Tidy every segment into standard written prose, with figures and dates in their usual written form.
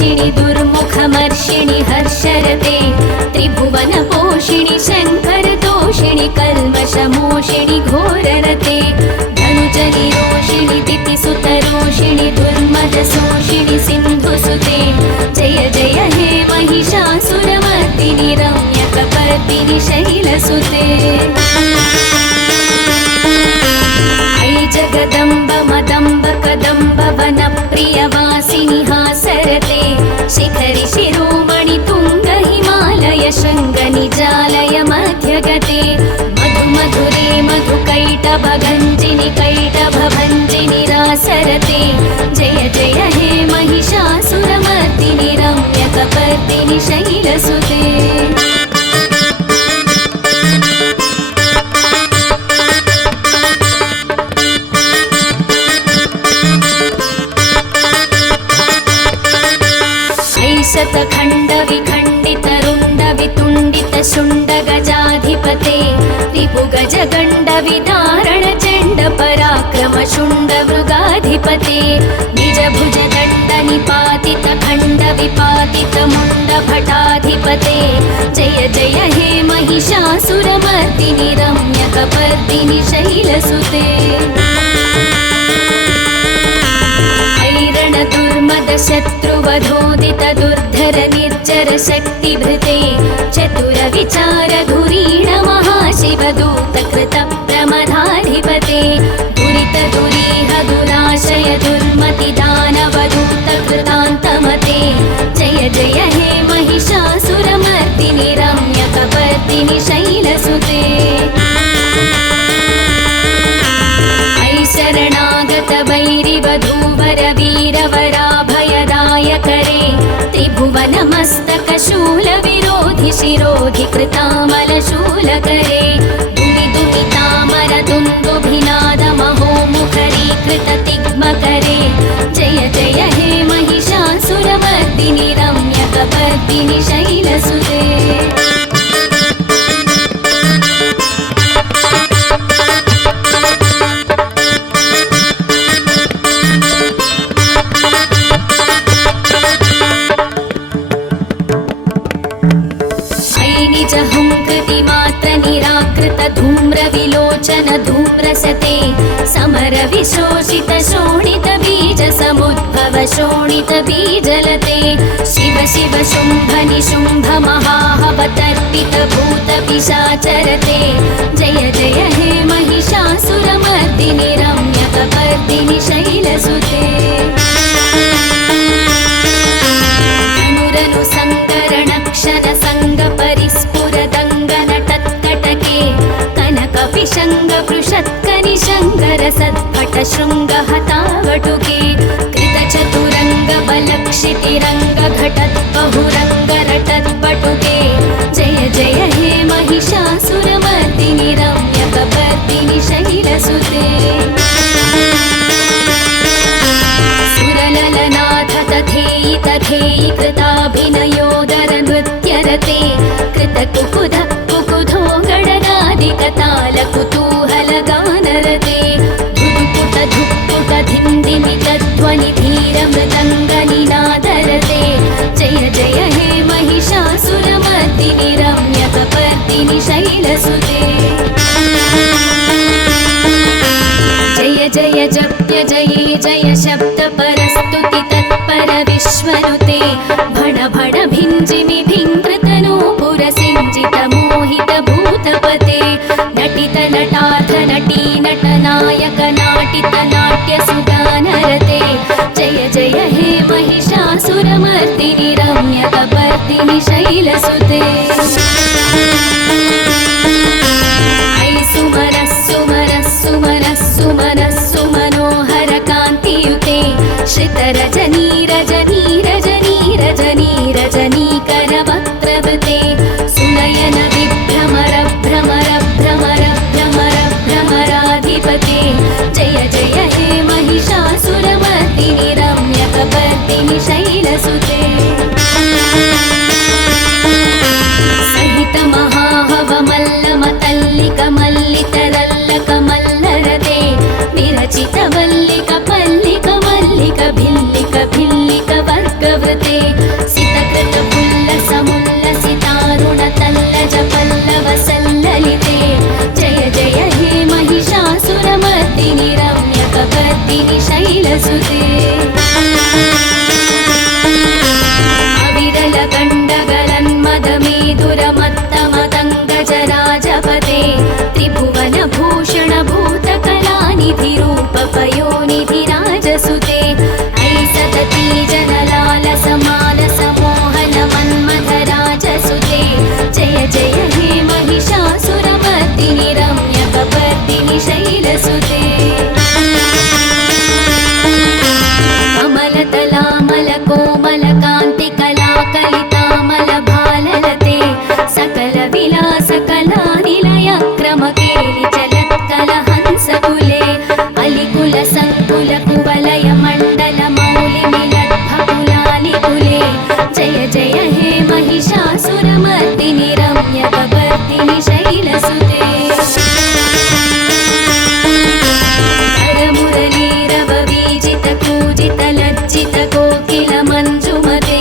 तोषिणि दुर्मुखमर्षिणि हर्षरते त्रिभुवनपोषिणि शङ्करतोषिणि कल्मषमोषिणि घोररते धनुजनिरोषिणि दितिसुतरोषिणि दुर्मदशोषिणि सिन्धुसुते जय जय हे महिषासुरमर्दिनि रम्यकपर्दिनि शैलसुते ऐ जगदम्ब मदम्ब कदम्ब वनप्रियवासिनि हासरते शिखरि शिरोमणि तुङ्ग हिमालय शृङ्गनिजालय मध्यगते मधु मधुरे मधुकैटभगञ्जिनि कैटभभञ्जिनि रासरते जय जय हे महिषासुरमर्दिनि रम्यकपर्दिनि शैलसुते शतखण्ड विखण्डित रुण्ड वितुण्डित शुण्ड गजाधिपते रिपुगज गण्ड विदारण चण्ड पराक्रम शुण्ड मृगाधिपते निज भुज दण्ड निपातित खण्ड विपातित मुण्ड भटाधिपते जय जय हे महिषासुरमर्दिनि रम्यकपर्दिनि शैलसुते शत्रुवधोदित दुर्धर निर्जर शक्तिभृते चतुर विचार धुरीण महाशिवदूत कृत प्रमदाधिपते दुरित दुरीह दुराशय दुर्मति दानवदूत कृतान्तमते जय जय हे महिषासुरमर्दिनि रम्यकपर्दिनि शैलसुते शरणागत वैरिवधूवर वीरवराभयदायकरे त्रिभुवनमस्तकशूल विरोधि शिरोधि कृतामलशूलकरे दुमि दुमितामर दुन्दुभिनाद महोमुखरीकृत तिग्मकरे जय जय हे महिषासुरमर्दिनि रम्यकपर्दिनि शैलसुते निराकृत धूम्र विलोचन धूम्रसते समर विशोषित शोणित बीज समुद्भव शोणित बीजलते शिव शिव शुम्भ निशुम्भ महाहवतर्पित भूत पिशाचरते जय जय हे महिषासुरमर्दिनि रम्यकपर्दिनि शैलसुते अनुरनु संकरण क्षण संग परिस्फुर कनकपिशङ्ग पृषत्कनिशङ्कर सत्पट शृङ्ग हतावटुके कृतचतुरङ्ग बलक्षितिरङ्ग घटत् बहुरङ्ग रटत् पटुके जय जय हे महिषासुरमर्दिनि रम्यकपर्दिनि शैलसुते सुरललनाथ तथेयि तथेयि कृताभिनयोदर नृत्यरते कृतकुकुध कुकुधो गणनादिकताल कुतूहल गानरते धुक्पुट धुक्पुट धिन्दिमित ध्वनि धीर मृदङ्ग निनादरते जय जय हे महिषासुरमर्दिनि रम्यकपर्दिनि शैलसुते जय जय जप्य जये जय शब्द परस्तुति तत्पर विश्वनुते भण भण भिञ्जिमि भिङ्कृतनूपुर सिञ्जित मोहित भूतपते नटित नटाथ नटी नटनायक नाटित नाट्य सुगानरते जय जय हे महिषासुरमर्दिनि रम्यकपर्दिनि शैलसुते ऐ सुमरः सुमरः सुमरः सुमरः सुमनोहर कान्तियुते श्रितरजनी रजनी रजनी रजनी रजनीकरवक्त्रवृते सुनयन विभ्रमर भ्रमर भ्रमर भ्रमर भ्रमराधिपते जय जय हे महिषासुरमर्दिनि रम्यकपर्दिनि शैलसुते सहित महाहवमल्लमतल्लिकमल्लितरल्लकमल्लरते विरचित वल्लिक मल्लिक भिल्लिक भिल्लिक कोमलकान्ति कलाकलितामलभाललते सकलविलासकलानिलयक्रमकेलि चलत्कलहंसकुले अलिकुलसङ्कुलकुवलयमण्डलमौलिमिलद्भकुलालिकुले जय जय हे महिषासुरमर्दिनि रम्यकपर्दिनि शैलसुते लज्जितकोकिलमञ्जुमते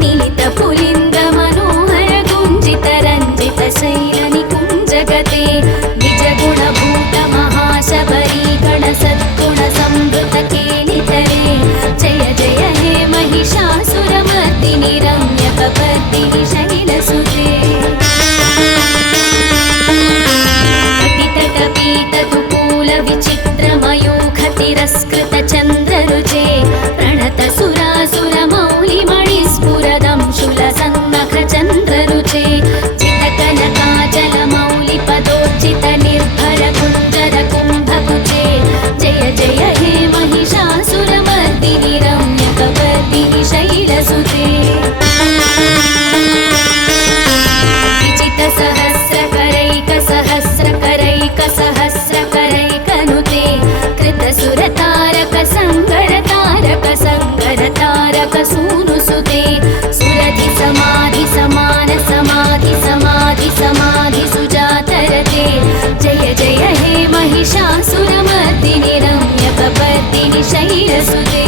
मिलितपुलिन्दमनोहरगुञ्जितरञ्जितशैलनिकुञ्जगते निजगुणभूतमहाशबरीगणसद्गुणसंवृतकेलितरे जय जय हे महिषासुरमर्दिनि रम्यकपर्दिनि शैलसुते तिरस्कृतचन्द्ररुचे प्रणतसुरासुरमौलिमणिस्फुरदं शूलसन्नखचन्द्ररुचे चितकनकाचलमौलिपदोर्जितनिर्भरकुञ्जरकुम्भकुचे जय जय हे महिषासुरमर्दिनि रम्यकपर्दिनि शैलसुते विजितसहस्रकरैकसहस्रकरैकसहस्रकरैकनुते कृतसुरतारकसङ्गरतारकसङ्गरतारकसूनुसुते सुरधिसमाधिसमाधिसमाधिसमाधिसुजातरते जय जय हे महिषासुरमर्दिनि रम्यकपर्दिनि शैलसुते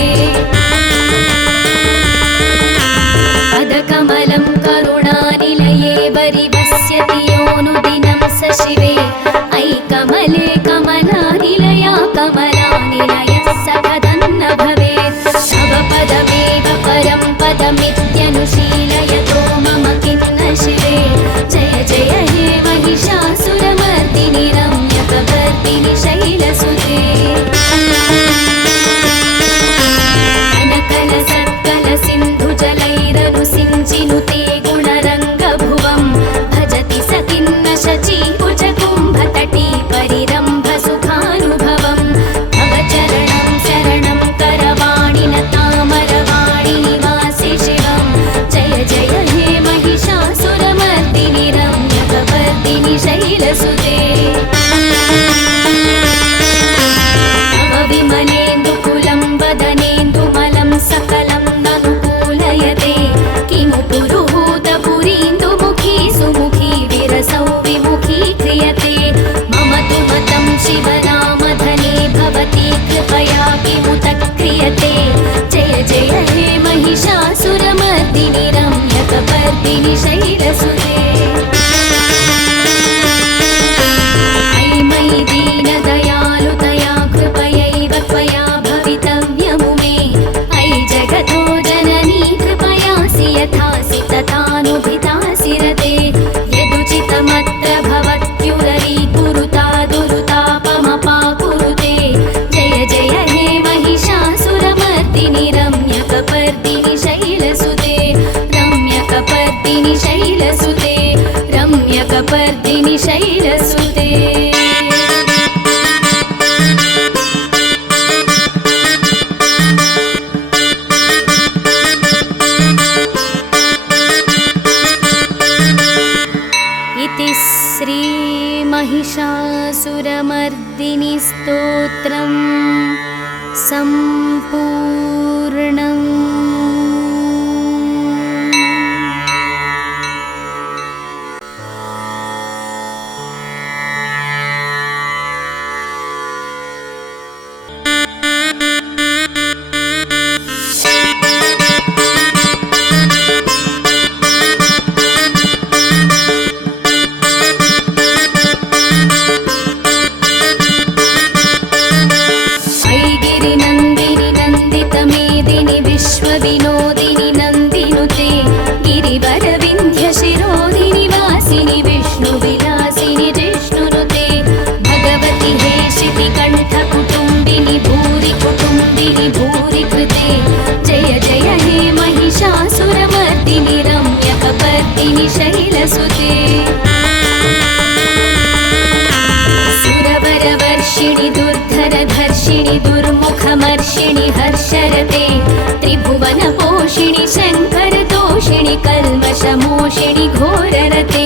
पदकमलं करुणानिलये वरिवस्यति योऽनुदिनं स शिवे ऐकमले कमलानिलया कमलानिलयः सकदन्न भवेत् तव पदमेव परं पदमित्यनुशीलयतो मम किन्न शिवे जय जय हे महिषासुरमर्दिनि रम्यकपर्दिनि शैलसुते कनकलसत्कलसिन्धुजलैरनुसिञ्चिनुते गुणरङ्गभुवं भजति स किन्न शचीकुजकुम्भतटी परिरम्भसुखानुभवं तव चरणं शरणं करवाणिनतामरवाणिनिवासि शिवं जय जय हे महिषासुरमर्दिनि रम्यकपर्दिनि शैलसुते तव विमलेन्दुकुलं वदनेन्दुमलं सकलं ननुकूलयते किमु पुरुहूतपुरीन्दुमुखी सुमुखी विरसौ विमुखी क्रियते मम तु मतं शिवनामधने भवती कृपया किमुत क्रियते जय जय हे महिषासुरमर्दिनि रम्यकपर्दिनि शैलसुते अयि मयि दीनदयालुतया कृपयैव त्वया भवितव्यमु मे अयि जगतो जननी कृपयासि यथासि तथानुभितासि रते यदुचितमत्र भवत्युररीकुरुता दुरुतापमपाकुरुते जय जय हे महिषासुरमर्दिनि रम्यकपर्दिनि शैलसुते रम्यकपर्दिनि शैलसुते रम्यकपर्दिनि शैलसुते इति श्री महिषासुरमर्दिनि स्तोत्रं सम्पूर्णम्। विश्वविनोदिनि नन्दिनुते गिरिवरविन्ध्यशिरोदिनि वासिनि विष्णुविलासिनि जिष्णुनुते भगवति हे शितिकण्ठकुटुम्बिनि भूरि कुटुम्बिनि भूरि कृते जय जय हे महिषासुरमर्दिनि रम्यकपर्दिनि शैलसुते सुरवरवर्षिणि दुर्धरधर्षिणि दुर्मुखमर्षिणि हर्षरते त्रिभुवनपोषि घोररते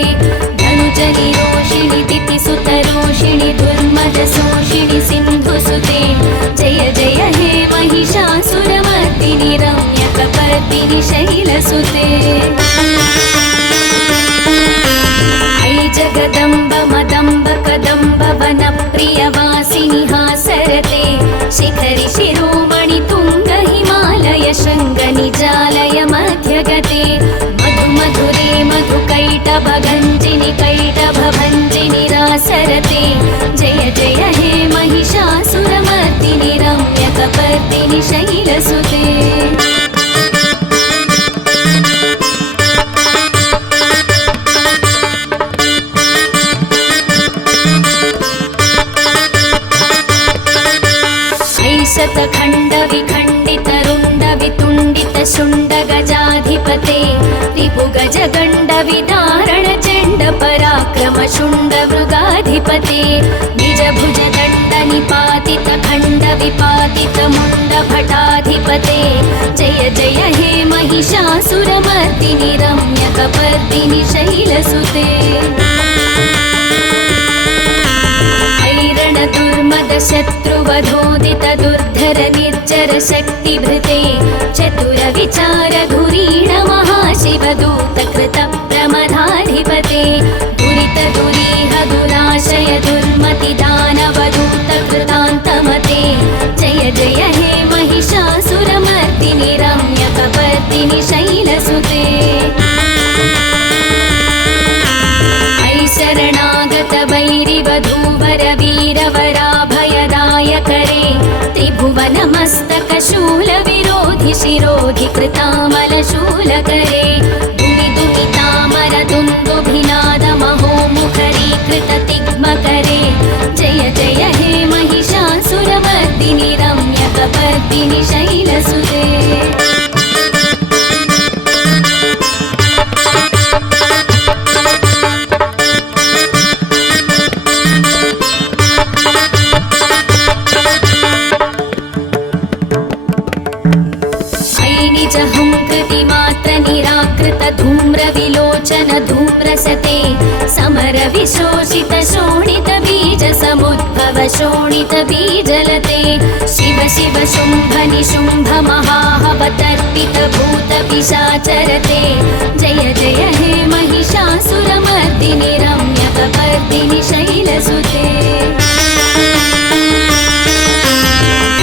धनुजनिरोषिणि दितिसुतरोषिणि दुर्मदशोषिणि सिन्धुसुते जय जय हे महिषासुरमर्दिनि रम्यकपर्दिनि शैलसुते ऐ जगदम्ब मदम्ब कदम्ब वनप्रियवासिनि हासरते शिखरि शिरोमणि तुङ्ग हिमालय शृङ्ग निजालय मध्यगते मधु मधुरे मधुकैटभगञ्जिनि कैटभभञ्जिनि रासरते जय जय हे महिषासुरमर्दिनि रम्यकपर्दिनि शैलसुते शतखण्ड विखण्डित रुण्ड वितुण्डित शुण्ड गजाधिपते रिपुगज गण्ड विदारण चण्ड पराक्रम शुण्ड मृगाधिपते निज भुज दण्ड निपातित खण्ड विपातित मुण्ड भटाधिपते जय जय हे महिषासुरमर्दिनि रम्यकपर्दिनि शैलसुते दुर्मद शत्रुवधोदित दुर्धर निर्जर शक्तिभृते चतुर विचार धुरीण महाशिवदूत कृत प्रमदाधिपते दुरित दुरीह दुराशय दुर्मति दानवदूत कृतान्तमते जय जय हे महिषासुरमर्दिनि रम्यकपर्दिनि शैलसुते शरणागत वैरिवधूवर वीरवराभयदायकरे त्रिभुवनमस्तक शूल विरोधि शिरोधि कृतामल शूलकरे दुमि दुमितामर दुन्दुभिनाद महोमुखरी कृत तिग्मकरे जय जय हे महिषासुरमर्दिनि रम्यकपर्दिनि शैलसुते धूम्र विलोचन धूम्रसते समर विशोषित शोणित बीज समुद्भव शोणित बीजलते शिव शिव शुम्भ निशुम्भ महाहवतर्पित भूत पिशाचरते जय जय हे महिषासुरमर्दिनि रम्यकपर्दिनि शैलसुते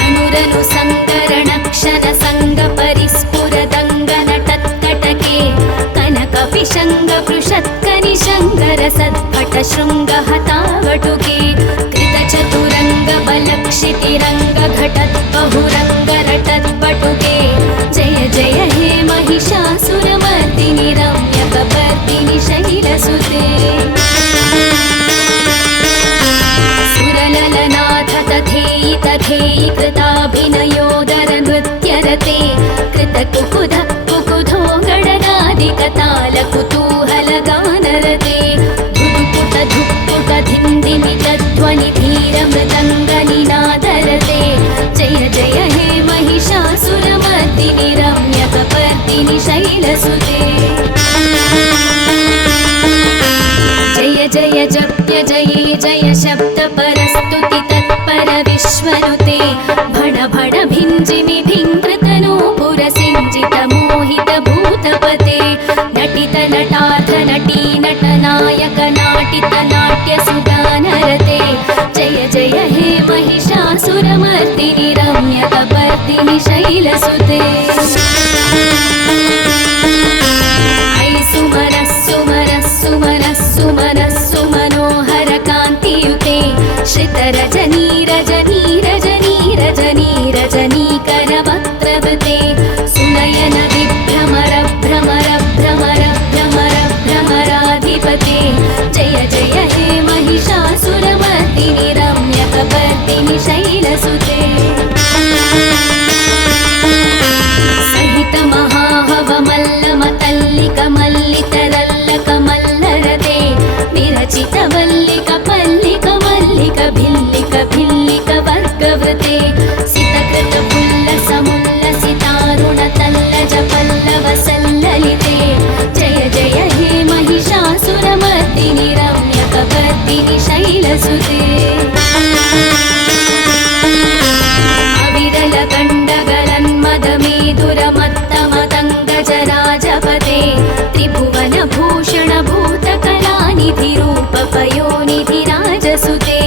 अनुरनु संकरण क्षण संग परिस्फुर दङ्गन टत्कटके कनकपिशङ्ग पृषत्कनिशङ्कर सत्पट शृङ्ग हतावटुके कृतचतुरङ्ग बलक्षितिरङ्ग घटत् बहुरङ्ग रटत्पटुके जय जय हे महिषासुरमर्दिनि रम्यकपर्दिनि शैलसुते सुरललनाथ तथेयि तथेयि कृताभिनयोदर नृत्यरते कृतकुकुध कुकुधो गणनादिकताल कुतूहल गानरते धुक्पुट धुक्पुट धिन्दिमित ध्वनि धीर मृदङ्ग निनादरते जय जय हे महिषासुरमर्दिनि रम्यकपर्दिनि शैलसुते जय जय जप्य जये जय शब्द परस्तुति तत्पर विश्वनुते भण भण भिञ्जिमि भिङ्कृतनूपुर सिञ्जित मोहित भूतपते नटित नटार्थ नटी नटनायक नाटित नाट्य सुगानरते जय जय हे महिषासुरमर्दिनि रम्यकपर्दिनि शैलसुते ऐ सुमरः सुमरः सुमरः सुमनः सुमनोहर कान्तियुते श्रितरजनी रजनी रजनी रजनी रजनीकर वक्त्रवते सुनयन विभ्रमर भ्रमर भ्रमर भ्रमर भ्रमराधिपते जय जय हे महिषासुरमर्दिनि रम्यकपर्दिनि शैलसुते सहित महाहवमल्लमतल्लिक मल्लितरल्लक मल्लरते विरचित वल्लिक पल्लिक मल्लिक भिल्लिक भिल्लिक शैलसुते अविरल गण्डगलन्मदमेदुरमत्तमतङ्गजराजपते त्रिभुवनभूषण भूतकलानिधिरूपपयोनिधिराजसुते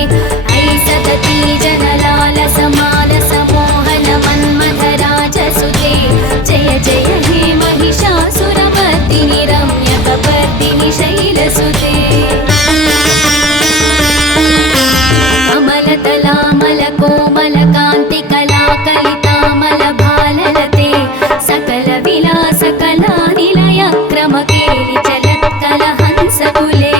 अयि सतती जनलालसमालसमोहन मन्मथराजसुते जय जय हे महिषासुरमर्दिनि रम्यकपर्दिनि शैलसुते कमलतलामलकोमलकान्तिकलाकलितामलभाललते सकलविलासकलानिलयक्रमकेलि चलत्कलहंसकुले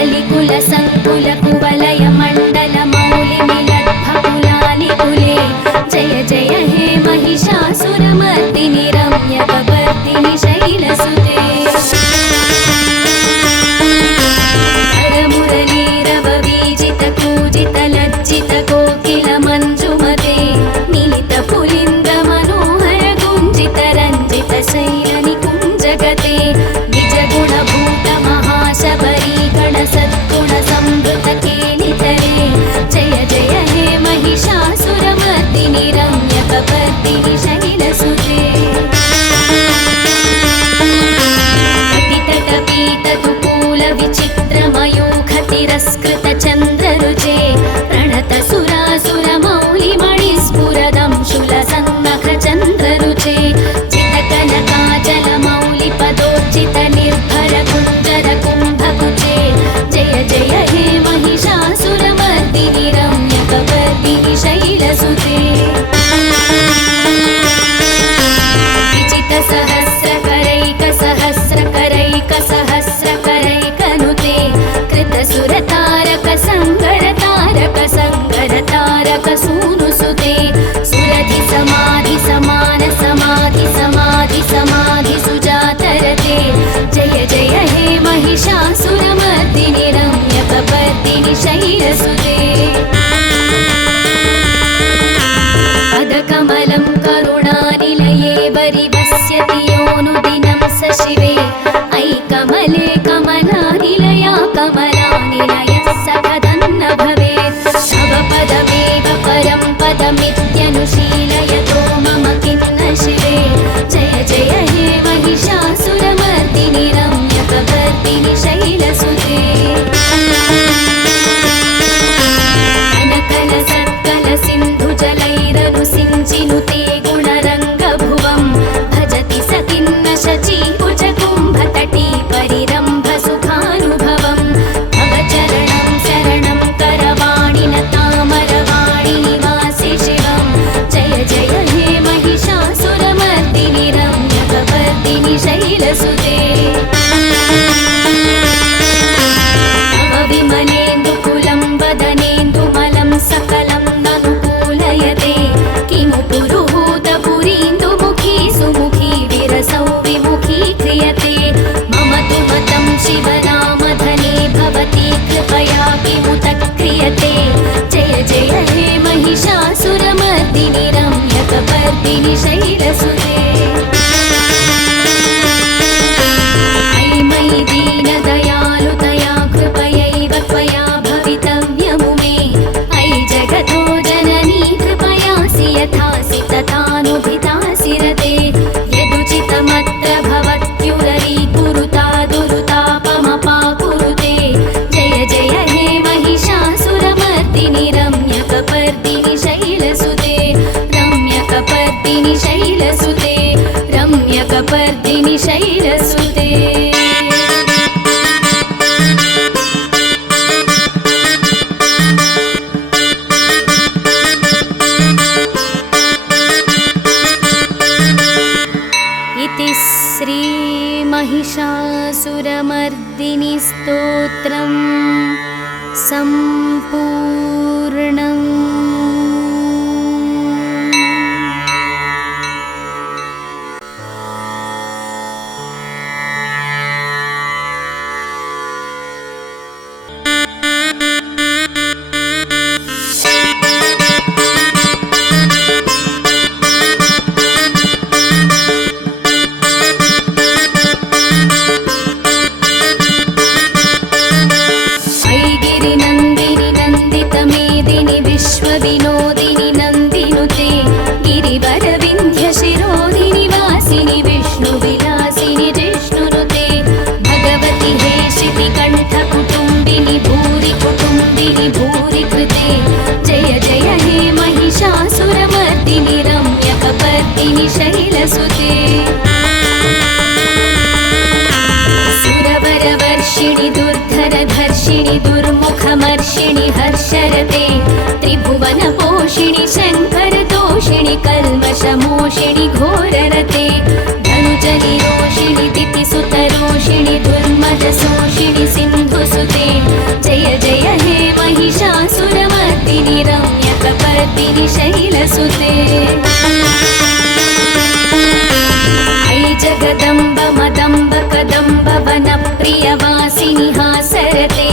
अलिकुलसङ्कुलकुवलयमण्डलमौलिमिलद्भकुलालिकुले जय जय हे महिषासुरमर्दिनि रम्यकपर्दिनि शैलसुते कोकिलमञ्जुमते मिलितपुलिन्द्रमनोहरगुञ्जितरञ्जितशैलनिकुञ्जगते निजगुणभूतमहाशबरीगणसद्गुणसंवृतकेलितरे जय जय हे महिषासुरमर्दिनि रम्यकपर्दिनि शैलसुते कपितटपीतकुकूलविचित्रमयूखतिरस्कृतचन्द्ररुचे प्रणतसुरासुरमौलिमणिस्फुरदंशुलसन्नखचन्द्ररुचे चितकनकाचलमौलिपदोज्जितनिर्भरकुञ्जरकुम्भकुचे जय जय हे महिषासुरमर्दिनि रम्यकपर्दिनि शैलसुते विचितसहस्रकरैकसहस्रकरैकसहस्रकरैकनुते कृतसुरतारकसङ्गरतारकसङ्गरतारकसूनुसुते सुरधिसमाधिसमानसमाधिसमाधिसुजातरते जय जय हे महिषासुरमर्दिनि रम्यकपर्दिनि शैलसुते पदकमलं करुणानिलये वरिवस्यति योऽनुदिनं स शिवे अयि कमले कमलानिलया कमलानिलयः सकदन्न भवेत् तव पदमेव परं पदमित्यनुशीलयतो मम किन्न शिवे जय जय हे महिषासुरमर्दिनि रम्यकपर्दिनि शैलसुते कनकलसत्कलसिन्धुजलैरनुसिञ्चिनुते गुणरङ्गभुवं भजति स किन्न शचीकुजकुम्भतटी परिरम्भसुखानुभवं तव चरणं शरणं करवाणिनतामरवाणिनिवासि शिवं जय जय हे महिषासुरमर्दिनि रम्यकपर्दिनि शैलसुते तव विमलेन्दुकुलं वदनेन्दुमलं सकलं ननुकूलयते किमु पुरुहूतपुरीन्दुमुखी सुमुखी विरसौ विमुखी क्रियते मम तु मतं शिवनामधने भवती कृपया किमुत क्रियते जय जय हे महिषासुरमर्दिनि रम्यकपर्दिनि शैलसुते अयि मयि दीनदयालुतया कृपयैव त्वया भवितव्यमुमे अयि जगतो जननी कृपयासि यथासि तथानुभितासि रते यदुचितमत्र भवत्युररीकुरुता दुरुतापमपाकुरुते जय जय हे महिषासुरमर्दिनि रम्यकपर्दिनि शैलसुते रम्यकपर्दिनि शैलसुते रम्यकपर्दिनि शैलसुते इति श्री महिषासुरमर्दिनि स्तोत्रं सम्पूर्णम्। शरते त्रिभुवनपोषिणि शङ्करतोषिणि कल्मषमोषिणि घोररते धनुजनिरोषिणि दितिसुतरोषिणि दुर्मदशोषिणि सिन्धुसुते जय जय हे महिषासुरमर्दिनि रम्यकपर्दिनि शैलसुते जगदम्ब मदम्ब कदम्ब वनप्रियवासिनि हासरते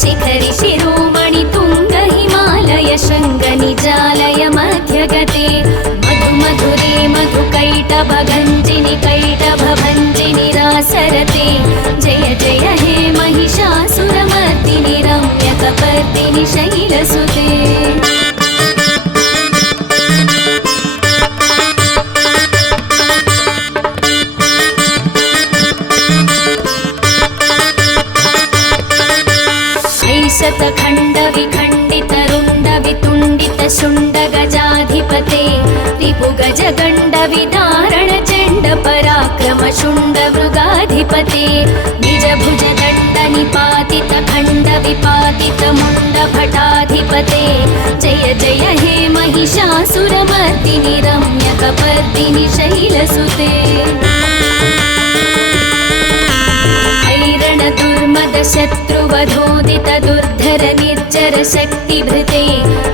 शिखरि शिरोमणि तुङ्ग हिमालय शृङ्ग निजालय मध्यगते मधु मधुरे मधुकैटभगञ्जिनि कैटभभञ्जिनि रासरते जय जय हे महिषासुरमर्दिनि रम्यकपर्दिनि शैलसुते शतखण्ड विखण्डित रुण्ड वितुण्डित शुण्ड गजाधिपते रिपुगज गण्ड विदारण चण्ड पराक्रम शुण्ड मृगाधिपते निज भुज दण्ड निपातित खण्ड विपातित मुण्ड भटाधिपते जय जय हे महिषासुरमर्दिनि रम्यकपर्दिनि शैलसुते दुर्मद शत्रुवधोदित दुर्धर निर्जर शक्तिभृते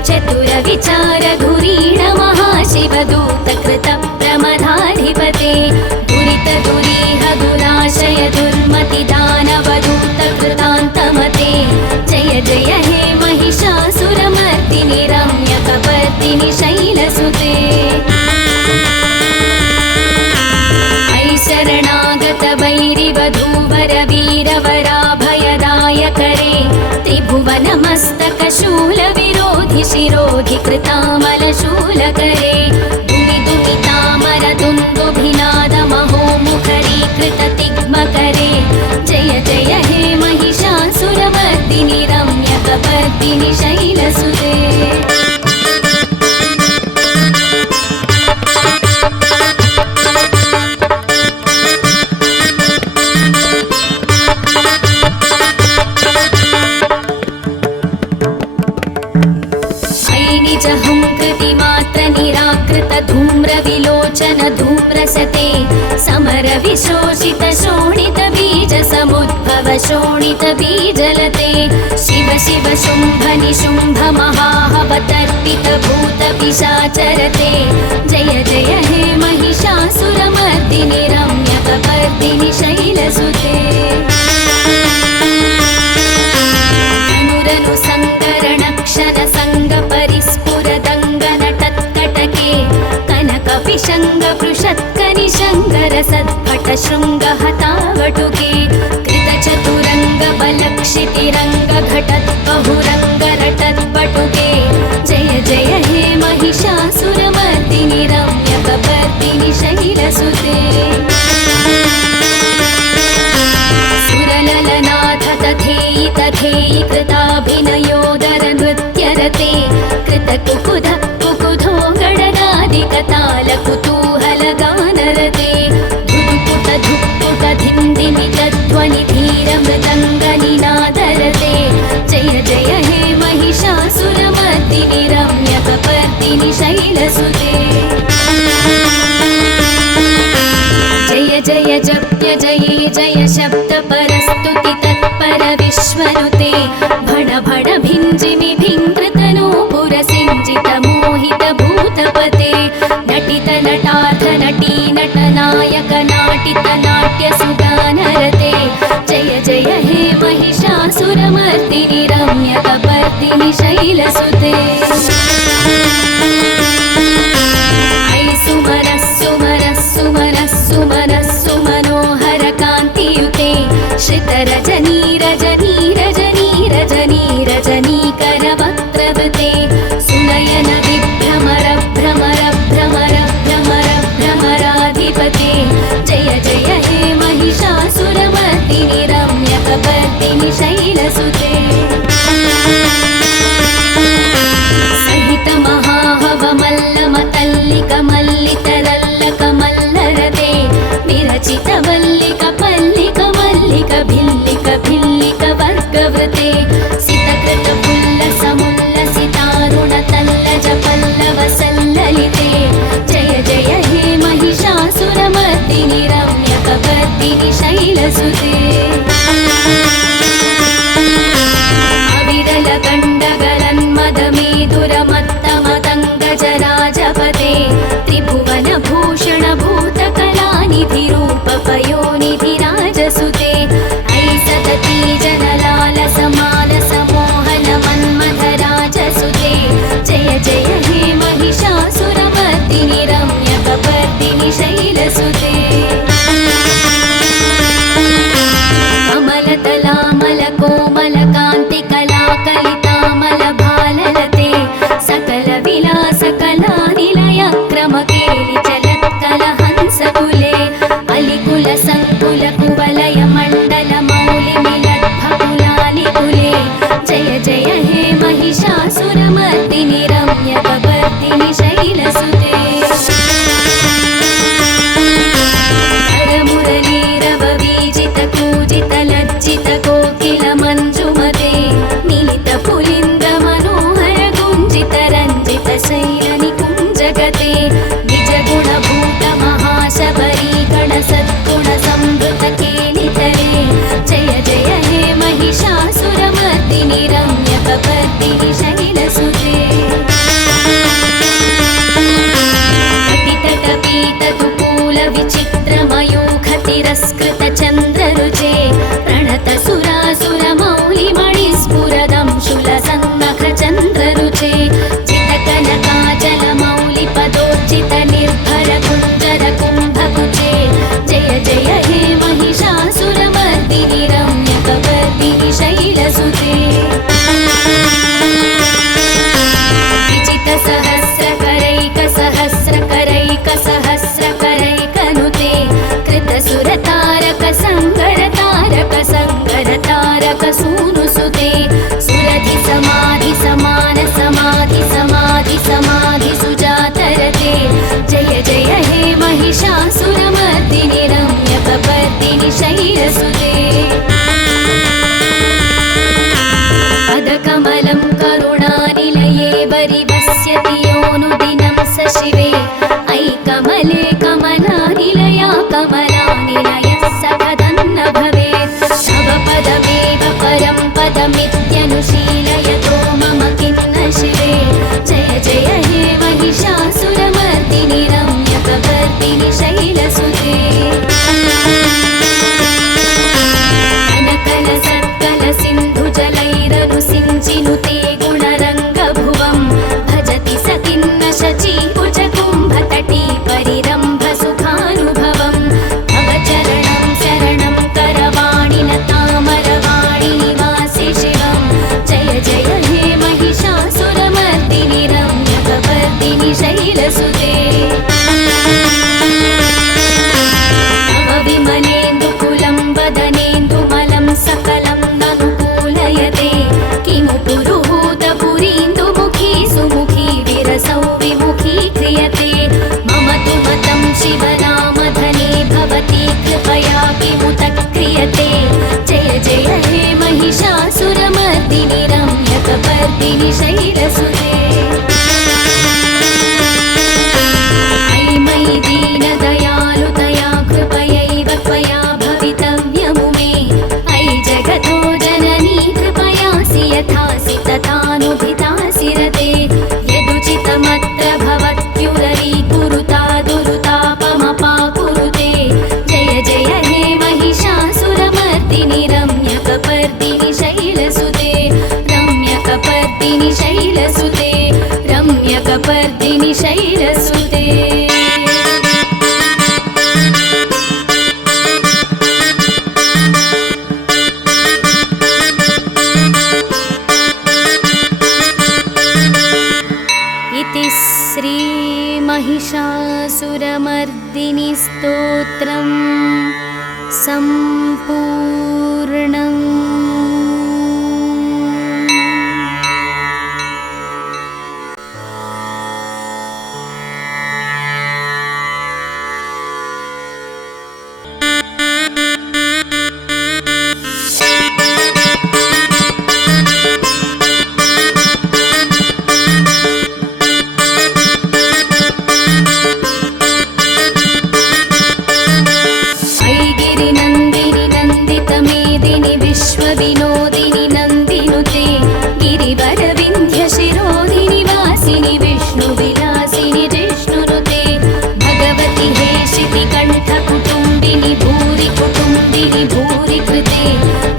चतुर विचार धुरीण महाशिवदूत कृत प्रमदाधिपते दुरित दुरीह दुराशय दुर्मति दानवदूत कृतान्तमते जय जय हे महिषासुरमर्दिनि रम्यकपर्दिनि शैलसुते शरणागत वैरिवधूवर वीरवराभयदायकरे त्रिभुवनमस्तक शूल विरोधि शिरोधि कृतामलशूलकरे दुमि दुमितामर दुन्दुभिनाद महोमुखरीकृत तिग्मकरे जय जय हे महिषासुरमर्दिनि रम्यकपर्दिनि शैलसुते धूम्र विलोचन धूम्रसते समर विशोषित शोणित बीज समुद्भव शोणित बीजलते शिव शिव शुम्भ निशुम्भ महाहवतर्पित भूत पिशाचरते जय जय हे महिषासुरमर्दिनि रम्यकपर्दिनि शैलसुते अनुरनु सङ्करण क्षण सङ्ग परिस्फुरदङ्गन कनकपिशङ्ग पृषत्कनिशङ्कर सत्पट शृङ्ग हतावटुके कृतचतुरङ्ग बलक्षितिरङ्ग घटत् बहुरङ्ग रटत् पटुके जय जय हे महिषासुरमर्दिनि रम्यकपर्दिनि शैलसुते सुरललनाथ तथेयि तथेयि कृताभिनयोदर नृत्यरते कृतकुकुध कुकुधो गडगादिकताल कुतूहल गानरते धुक्पुट धुक्पुट धिन्दिमि तध्वनि धीर मृदङ्ग निनादरते जय जय हे महिषासुरमर्दिनि रम्यकपर्दिनि शैलसुते जय जय जप्य जये जय शब्द परस्तुति तत्पर विश्वनुते भण भण भिञ्जिमि भिङ्कृतनूपुर सिञ्जित मोहित भूतपते नटित नटार्थ नटी नटनायक नाटित नाट्य सुगानरते जय जय हे महिषासुरमर्दिनि रम्यकपर्दिनि शैलसुते सुमरः सुमरः सुमरः सुमरः सुमनोहर कान्तियुते श्रितरजनी रजनी रजनी रजनी रजनीकर वक्त्रवृते सुनयन विभ्रमर भ्रमर भ्रमर भ्रमर भ्रमराधिपते जय जय हे महिषासुरमर्दिनि रम्यकपर्दिनि शैलसुते सहित महा चक्रवर्तिनि शैलसुते अविरलगण्डगलन्मदमेदुरमत्तमतङ्गजराजपते त्रिभुवनभूषणभूतकलानिधिरूपपयोनिधिराजसुते अयि सतती जनलालसमालसमोहनमन्मथराजसुते जय जय हे महिषासुरमर्दिनि रम्यकपर्दिनि शैलसुते कमलतलामलकोमलकान्तिकलाकलितामलभाललते सकलविलासकलानिलयक्रमकेलि चलत्कलहंसकुले अलिकुलसङ्कुलकुवलयमण्डलमौलिमिलद्भकुलालिकुले जय जय हे महिषासुरमर्दिनि रम्यकपर्दिनि शैलसुते हरमुरलीरववीजितकूजितलज्जितकोकिलमञ्जुमते मिलितपुलिङ्गमनोहरगुञ्जितरञ्जितशैलनिकुञ्जगते निजगुणभूतमहाशबरीगणसद्गुणसंवृतकेलितरे जय जय हे महिषासुरमर्दिनि रम्यकपर्दिनि शैलसुते कटितटपीतकुकूलविचित्रमयूखतिरस्कृतचन्द्ररुचे प्रणतसुरासुरमौलिमणिस्फुरदंशुलसन्नखचन्द्ररुचे चितकनकाचलमौलिपदोज्जितनिर्भरकुञ्जरकुम्भकुचे जय जय हे महिषासुरमर्दिनि रम्यकपर्दिनि शैलसुते विजितसहस्रकरैकसहस्रकरैकसहस्रकरैकनुते कृतसुरतारकसङ्गरतारकसङ्गरतारकसूनुसुते सुरधिसमाधिसमाधिसमाधिसमाधिसुजातरते जय जय हे महिषासुरमर्दिनि रम्यकपर्दिनि शैलसुते पदकमलं करुणानिलये वरिवस्यति योऽनुदिनं स शिवे अयि कमले कमलानिलया कमलानिलयः स कथन्न भवेत् तव पदमेव परं पदमित्यनुशीलयतो मम किन्न शिवे जय जय हे महिषासुरमर्दिनि रम्यकपर्दिनि शैलसुते कनकलसत्कलसिन्धुजलैरनुसिञ्चिनुते गुणरङ्गभुवं भजति स किन्न शचीकुचकुम्भतटी परिरम्भसुखानुभवं तव चरणं शरणं करवाणिलतामरवाणिनिवासि शिवं जय जय हे महिषासुरमर्दिनि रम्यकपर्दिनि शैलसुते तव विमलेन्दुकुलं वदनेन्दुमलं सकलं ननुकूलयते किमु पुरुहूतपुरीन्दुमुखी सुमुखी विरसौ विमुखी क्रियते मम तु मतं शिवनामधने भवती कृपया किमुत क्रियते जय जय हे महिषासुरमर्दिनि रम्यकपर्दिनि शैलसुते अयि मयि दीनदयालुतया कृपयैव त्वया भवितव्यमुमे अयि जगतो जननी कृपयासि यथासि तथानुभितासि रते यदुचितमत्र भवत्युररीकुरुता दुरुतापमपाकुरुते जय जय हे महिषासुरमर्दिनि रम्यकपर्दिनि शैलसुते रम्यकपर्दिनि शैलसुते रम्यकपर्दिनि शैलसुते इति श्री महिषासुरमर्दिनि स्तोत्रं सम्पूर्णम्। गिरिना विनोदिनि नन्दिनुते गिरिवरविन्ध्यशिरोधिनि वासिनि विष्णुविलासिनि जिष्णुनुते भगवति हे शितिकण्ठकुटुम्बिनि भूरि कुटुम्बिनि भूरि कृते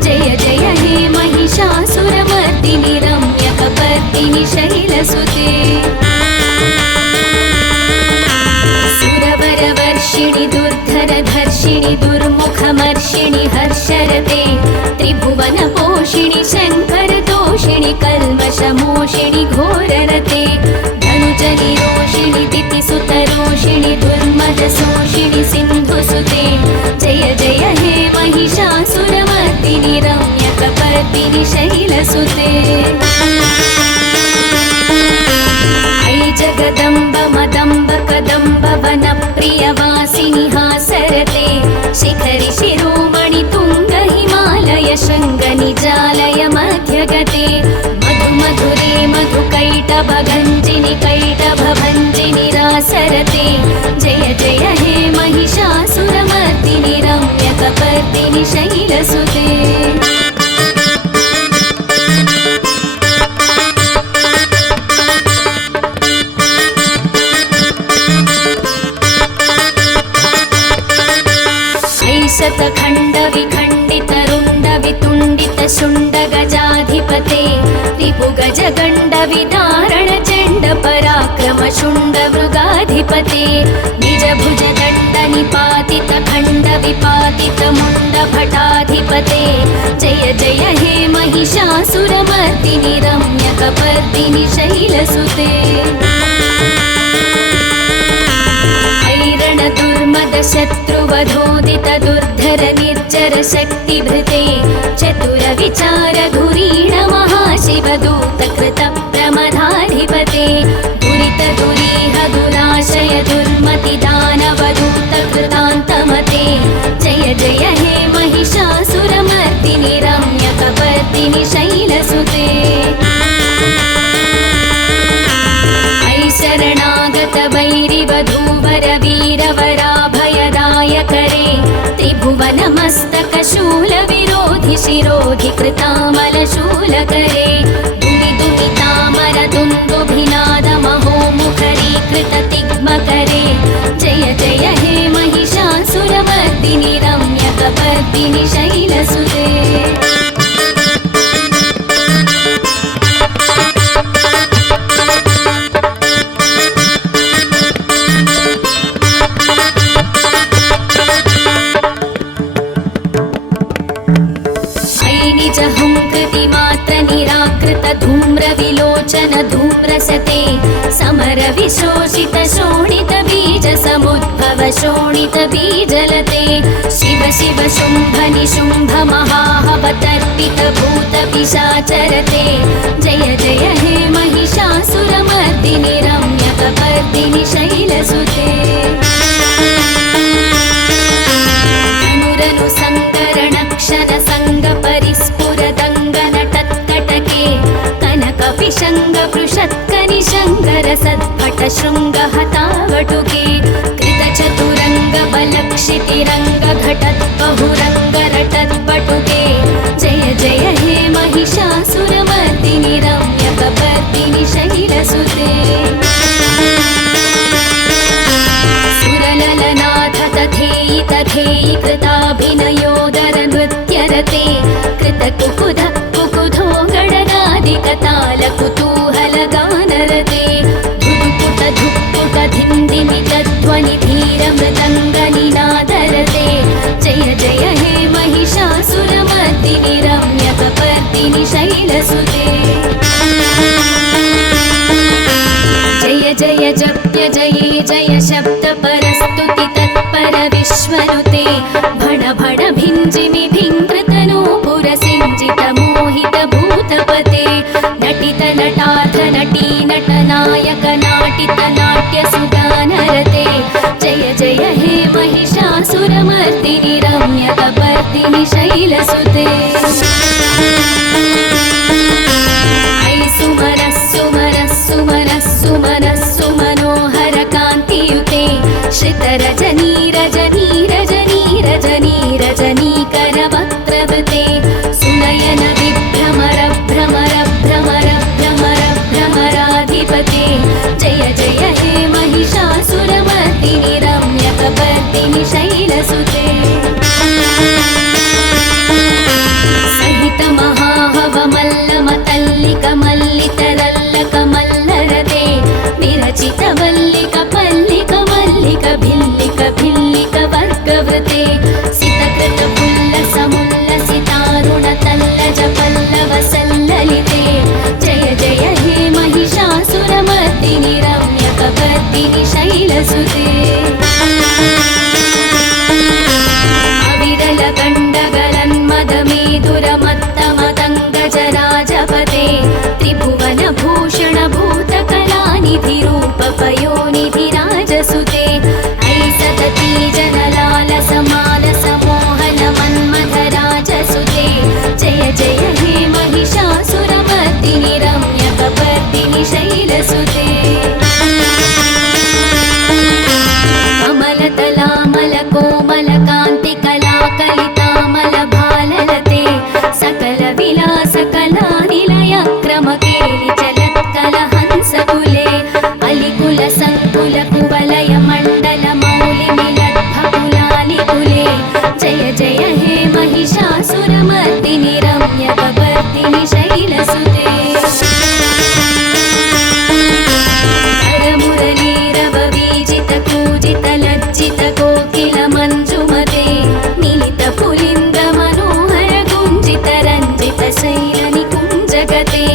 जय जय हे महिषासुरमर्दिनि रम्यकपर्दिनि शैलसुते सुरवरवर्षिणि दुर्धरधर्षिणि दुर्मुखमर्षिणि हर्षरते त्रिभुवनपोषिणि शङ्करतोषिणि कल्मषमोषिणि घोररते धनुजनिरोषिणि दितिसुतरोषिणि दुर्मदशोषिणि सिन्धुसुते जय जय हे महिषासुरमर्दिनि रम्यकपर्दिनि शैलसुते ऐ जगदम्ब मदम्ब कदम्ब वनप्रियवासिनि हासरते शिखरि शिरोमणि तुङ्ग हिमालय शृङ्ग निजालय मध्यगते मधु मधुरे मधुकैटभगञ्जिनि कैटभभञ्जिनि रासरते जय जय हे महिषासुरमर्दिनि रम्यकपर्दिनि शैलसुते शतखण्डविखण्डितरुण्डवितुण्डितशुण्डगजाधिपते रिपुगजगण्डविदारणचण्डपराक्रमशुण्डमृगाधिपते निजभुजदण्डनिपातितखण्डविपातितमुण्डभटाधिपते जय जय हे महिषासुरमर्दिनि रम्यकपर्दिनि शैलसुते दुर्मदशत्रुवधोदित दुर्धर निर्जर शक्तिभृते चतुरविचार धुरीण महाशिवदूत कृत प्रमदाधिपते दुरित दुरीह दुराशय दुर्मति दानवदूत कृतान्तमते जय जय हे महिषासुरमर्दिनि रम्यकपर्दिनि शैलसुते शरणागत वैरिवधूवर वीरवराभयदायकरे त्रिभुवनमस्तकशूल विरोधि शिरोधि कृतामलशूलकरे दुमि दुमितामर दुन्दुभिनाद महोमुखरीकृत तिग्मकरे जय जय हे महिषासुरमर्दिनि रम्यकपर्दिनि शैलसुते धूम्रविलोचन धूम्रसते समर विशोषित शोणित बीज समुद्भव शोणित बीजलते शिव शिव शुम्भ निशुम्भ महाहवतर्पित भूत पिशाचरते जय जय हे महिषासुरमर्दिनि रम्यकपर्दिनि शैलसुते अनुरनु सङ्करणक्षण सङ्गपरिस्फुरदङ्गनटत्कटके कनकपिशङ्गपृषत्कनिशङ्करसत्पट शृङ्गहतावटुके कृतचतुरङ्गबलक्षितिरङ्गघटद्बहुरङ्गरटद्पटुके जय जय हे महिषासुरमर्दिनि रम्यकपर्दिनि शैलसुते सुरललनाथ तथेयि तथेयि कृताभिनयोदर नृत्यरते कृतकुकुध कुकुधो गणनादिकताल कुतूहल गानरते धुक्पुट धुक्पुट धिन्दिमि जध्वनि धीर मृदङ्गनिनादरते जय जय हे महिषासुरमर्दिनि रम्यकपर्दिनि शैलसुते जय जय जप्य जये जय शब्द परस्तुति तत्पर विश्वनुते भण भण भिञ्जिमि भिङ्कृतनूपुर सिञ्जित मोहित भूतपते नटित नटार्थ नटी नटनायक नाटित नाट्य सुगानरते जय जय हे महिषासुरमर्दिनि रम्यकपर्दिनि शैलसुते ऐ सुमरः सुमरः सुमरः सुमनः सुमनोहर कान्तियुते श्रितरजनी रजनी रजनी रजनी रजनीकर वक्त्रवते सुनयन शैलसुते सहित महाहवमल्लमतल्लिकमल्लितरल्लकमल्लरते विरचितवल्लिकपल्लिकमल्लिकभिल्लिकभिल्लिकवर्गवृते सितकृतपुल्लसमुल्लसितारुणतल्लजपल्लवसल्ललिते जय जय हे महिषासुरमर्दिनि रम्यकपर्दिनि शैलसुते अविरलगण्डगलन्मदमेधुरमत्तमदङ्गजराजपते त्रिभुवनभूषणभूतकलानिधिरूपपयोनिधिराजसुते ऐसदती जनलालसमालसमोहनमन्मथराजसुते जय जय हे महिषासुरमर्दिनि रम्यकपर्दिनि शैलसुते कमलतलामलकोमलकान्तिकलाकलितामलभाललते सकलविलासकलानिलयक्रमकेलिचलत्कलहंसकुले अलिकुलसङ्कुलकुवलयमण्डलमौलिमिलद्भकुलालिकुले जय जय हे महिषासुरमर्दिनि रम्यकपर्दिनि शैलसुते हरमुरलीरववीजितकूजितलज्जितकोकिलमञ्जुमते मिलितपुलिङ्गमनोहरकुञ्जितरञ्जितशैलनिकुञ्जगते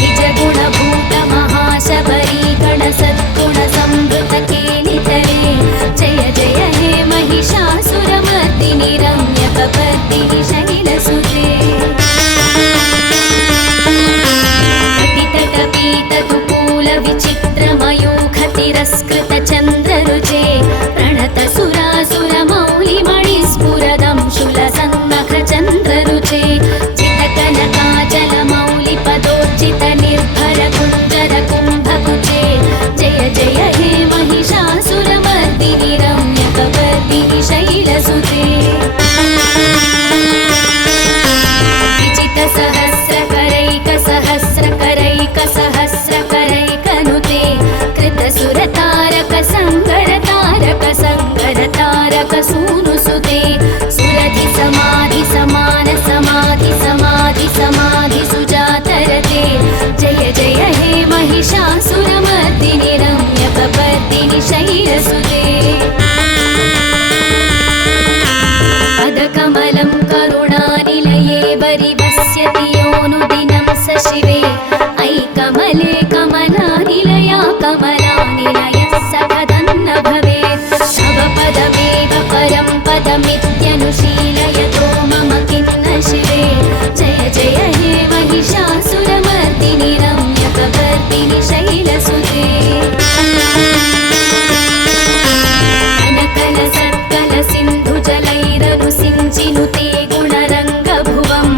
निजगुणभूतमहाशबरीगणसद्गुणसंवृतकेलितरे जय जय हे महिषासुरमर्दिनि रम्यकपर्दिनि शैलसुते अतितटपीततुकूलविचित्रमयूखतिरस्कृतचन्द्ररुचे प्रणतसुरासुरमौलिमणिस्फुरदंशुलसन्नखचन्द्ररुचे चितकनकाचलमौलिपदोज्जितनिर्भरकुञ्जरकुम्भकुचे जय जय हे महिषासुरमर्दिनि रम्यकपर्दिनि शैलसुते विजितसहस्रकरैकसहस्रकरैकसहस्रकरैकनुते कृतसुरतारकसङ्गरतारकसङ्गरतारकसूनुसुते सुरधिसमाधिसमाधिसमाधिसमाधिसुजातरते जय जय हे महिषासुरमर्दिनि रम्यकपर्दिनि शैलसुते पदकमलं करुणानिलये वरिवस्यति योऽनुदिनं स शिवे अयि कमले कमलानिलया कमलानिलयः सकदन्न भवेत् तव पदमेव परं पदमित्यनुशीलयतो मम किन्न शिवे जय जय हे महिषासुरमर्दिनि रम्यकपर्दिनि शैलसुते अनकलसत्कलसिन्धुजलैरनुसिञ्चिनुते गुणरङ्गभुवं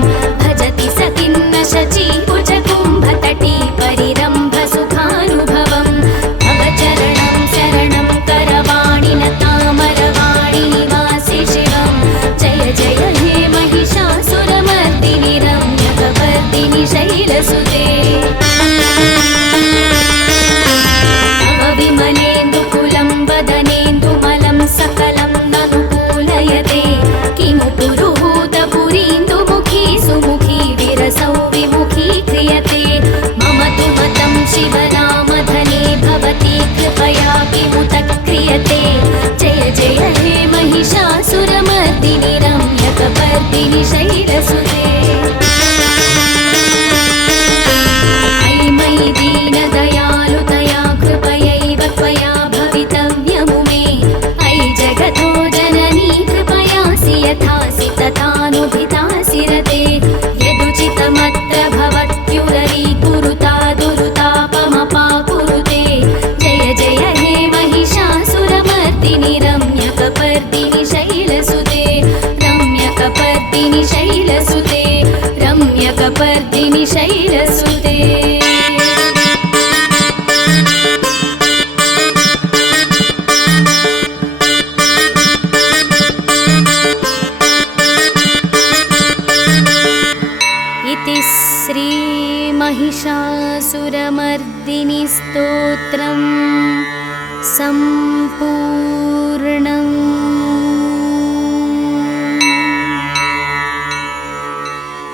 भजति स किन्न शचीकुजकुम्भतटी परिरम्भसुखानुभवं भव चरणं शरणं करवाणिलतामरवाणि निवासि शिवं जय जय हे महिषासुरमर्दिनि रम्यकपर्दिनि शैलसुते विमलेन्दुकुलं वदनेन्दुमलं सकलं ननुकूलयते किमु पुरुहूतपुरीन्दुमुखी सुमुखी विरसौ विमुखी क्रियते मम तु मतं शिवनामधने भवती कृपया किमुत क्रियते जय जय हे महिषासुरमर्दिनि रम्यकपर्दिनि शैलसुते अयि मयि दीनदयालुतया कृपयैव त्वया भवितव्यमु मे अयि जगतो जननी कृपयासि यथासि तथानुभितासि रते यदुचितमत्र भवत्युररीकुरुता दुरुतापमपाकुरुते जय जय हे महिषासुरमर्दिनि रम्यकपर्दिनि शैलसुते रम्यकपर्दिनि शैलसुते रम्यकपर्दिनि शैलसुते इति श्री महिषासुरमर्दिनि स्तोत्रम् सम्पूर्णम्।